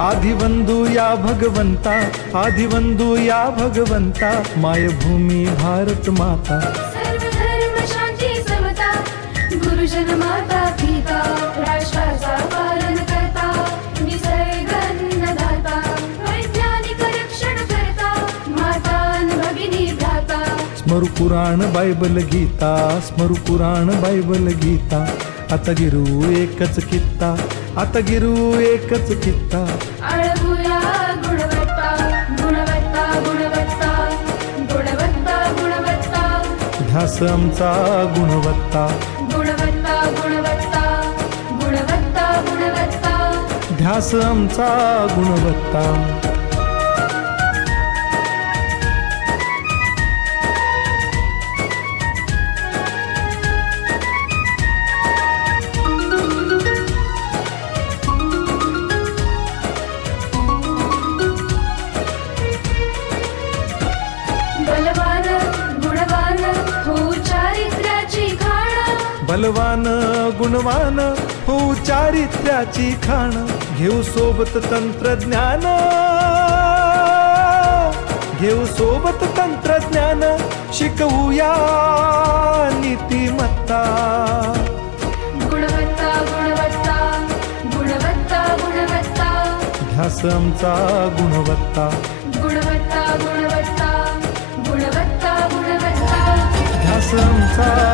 आदिवंदू या भगवंता, आदिवंदू या भगवंता, मायभूमी भारत माता. सर्व धर्म शांती समता, गुरुजन माता पिता, राष्ट्राचा पालन करता, निसर्ग अन्नदाता, वैज्ञानिक रक्षण करता, माता अन भगिनी भ्राता. स्मरू पुराण बायबल गीता, स्मरू पुराण बायबल गीता. आता गिरू एकच कित्ता, आता गिरू एकच कित्ता. अळगुया गुणवत्ता, गुणवत्ता, गुणवत्ता, गुणवत्ता, गुणवत्ता. ध्यास आमचा गुणवत्ता, गुणवत्ता, गुणवत्ता, गुणवत्ता, गुणवत्ता. ध्यास आमचा गुणवत्ता. बलवान गुणवान हो चारित्र्याची खाण. बलवान गुणवान हो चारित्र्याची खाण. घेऊ सोबत तंत्रज्ञान, घेऊ सोबत तंत्रज्ञान. शिकवूया नीतिमत्ता. गुणवत्ता, गुणवत्ता, गुणवत्ता, गुणवत्ता. ध्यास आमचा गुणवत्ता, गुणवत्ता, गुणवत्ता, गुणवत्ता, गुणवत्ता. ध्यास आमचा